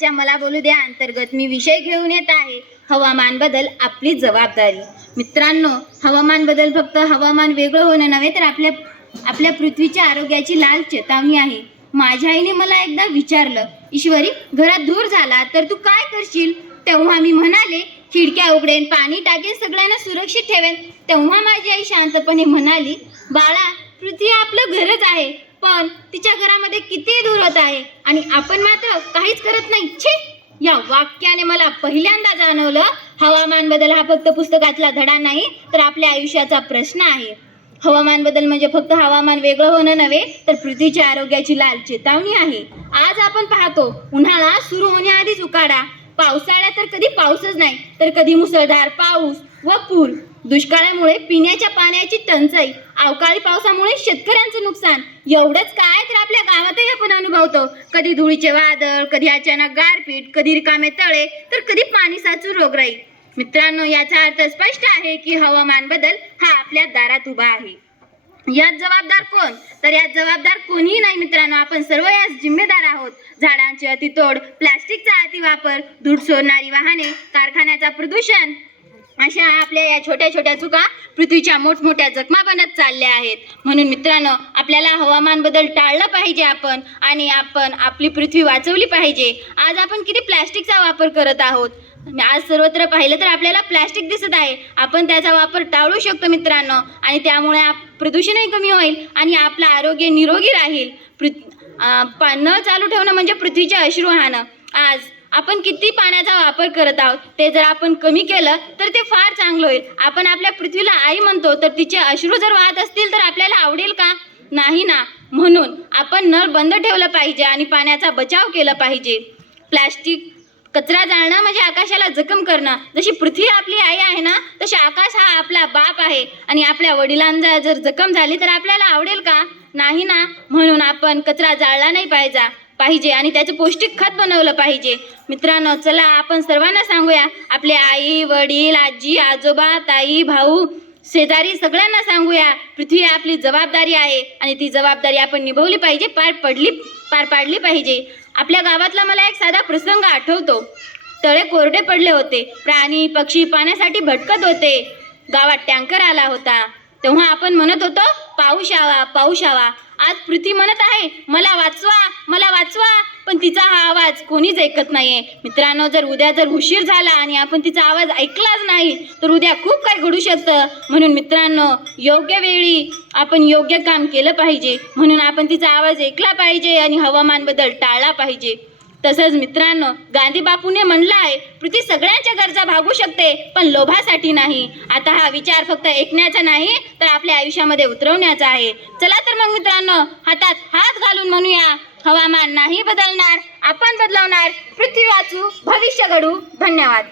आजच्या मला बोलू द्या अंतर्गत मी विषय घेऊन येत आहे. हवामान बदल आपली जबाबदारी. मित्रांनो हवामान बदल फक्त हवामान वेगळं होणं नव्हे तर आपल्या आपल्या पृथ्वीच्या आरोग्याची लाल चेतावणी आहे. माझ्या आईने मला एकदा विचारलं ईश्वरी घरात धूर झाला तर तू काय करशील? तेव्हा मी म्हणाले खिडक्या उघडेन पाणी टाकेन सगळ्यांना सुरक्षित ठेवेन. तेव्हा माझी आई शांतपणे म्हणाली बाळा पृथ्वी आपलं घरच आहे पण तिच्या घरामध्ये किती दूर होत आहे आणि आपण मात्र काहीच करत नाही. छे! या वाक्याने मला पहिल्यांदा जाणवलं हवामान बदल हा फक्त पुस्तकातला धडा नाही तर आपल्या आयुष्याचा प्रश्न आहे. हवामान बदल म्हणजे फक्त हवामान वेगळं होणं नव्हे तर पृथ्वीच्या आरोग्याची लाल चेतावणी आहे. आज आपण पाहतो उन्हाळा सुरू होण्याआधीच उकाडा. पावसाळ्यात तर कधी पाऊसच नाही तर कधी मुसळधार पाऊस व पूर. दुष्काळामुळे पिण्याच्या पाण्याची टंचाई अवकाळी पावसामुळे शेतकऱ्यांचं नुकसान एवढंच काय तर आपल्या गावातही आपण अनुभवतो. कधी धुळीचे वादळ कधी अचानक गारपीट कधी रिकामे तळे तर कधी पाणी साचू रोगराई. मित्रांनो याचा अर्थ स्पष्ट आहे की हवामान बदल हा आपल्या दारात उभा आहे. यात जबाबदार कोण? तर यात जबाबदार कोणीही नाही मित्रांनो. आपण सर्व यास जिम्मेदार आहोत. झाडांची अतितोड प्लास्टिकचा अतिवापर धूळ सोडणारी वाहने कारखान्याचा प्रदूषण अशा आपल्या या छोट्या छोट्या चुका पृथ्वीच्या मोठमोठ्या जखमा बनत चालल्या आहेत. म्हणून मित्रांनो आपल्याला हवामान बदल टाळलं पाहिजे आपण आणि आपण आपली पृथ्वी वाचवली पाहिजे. आज आपण किती प्लॅस्टिकचा वापर करत आहोत? आज सर्वत्र पाहिलं तर आपल्याला प्लॅस्टिक दिसत आहे. आपण त्याचा वापर टाळू शकतो मित्रांनो आणि त्यामुळे आप- प्रदूषणही कमी होईल आणि आपलं आरोग्य निरोगी राहील. पृथ न चालू ठेवणं म्हणजे पृथ्वीचे अश्रू हाणं आज आपण किती पाण्याचा वापर करत आहोत ते जर आपण कमी केलं तर ते फार चांगलं होईल. आपण आपल्या पृथ्वीला आई म्हणतो तर तिचे अश्रू जर वाहत असतील तर आपल्याला आवडेल का? नाही ना. म्हणून आपण नळ बंद ठेवलं पाहिजे आणि पाण्याचा बचाव केला पाहिजे. प्लॅस्टिक कचरा जाळणं म्हणजे आकाशाला जखम करणं. जशी पृथ्वी आपली आई आहे ना तशी आकाश हा आपला बाप आहे. आणि आपल्या वडिलांचा जर जखम झाली तर आपल्याला आवडेल का? नाही ना. म्हणून आपण कचरा जाळला नाही पाहिजे. पाहिजे आणि त्याचं पौष्टिक खत बनवलं पाहिजे. मित्रांनो चला आपण सर्वांना सांगूया. आपले आई वडील आजी आजोबा ताई भाऊ शेजारी सगळ्यांना सांगूया. पृथ्वी आपली जबाबदारी आहे आणि ती जबाबदारी आपण निभवली पाहिजे पार पडली पार पाडली पाहिजे. आपल्या गावातला मला एक साधा प्रसंग आठवतो. तळे कोरडे पडले होते. प्राणी पक्षी पाण्यासाठी भटकत होते. गावात टँकर आला होता. तेव्हा आपण म्हणत होतो पाऊस यावा पाऊस यावा. आज पृथ्वी म्हणत आहे मला वाचवा मला वाचवा. पण तिचा हा आवाज कोणीच ऐकत नाहीये. मित्रांनो जर उद्या जर उशीर झाला आणि आपण तिचा आवाज ऐकलाच नाही तर उद्या खूप काही घडू शकतं. म्हणून मित्रांनो योग्य वेळी आपण योग्य काम केलं पाहिजे. म्हणून आपण तिचा आवाज ऐकला पाहिजे आणि हवामान बदल टाळला पाहिजे. तसंच मित्रांनो गांधी बापूने म्हणलं आहे पृथ्वी सगळ्यांच्या गरजा भागू शकते पण लोभासाठी नाही. आता हा विचार फक्त ऐकण्याचा नाही तर आपल्या आयुष्यामध्ये उतरवण्याचा आहे. चला तर मग मित्रांनो हातात हात घालून म्हणूया हवामान नाही बदलणार आपण बदलवणार पृथ्वी वाचू भविष्य घडू. धन्यवाद.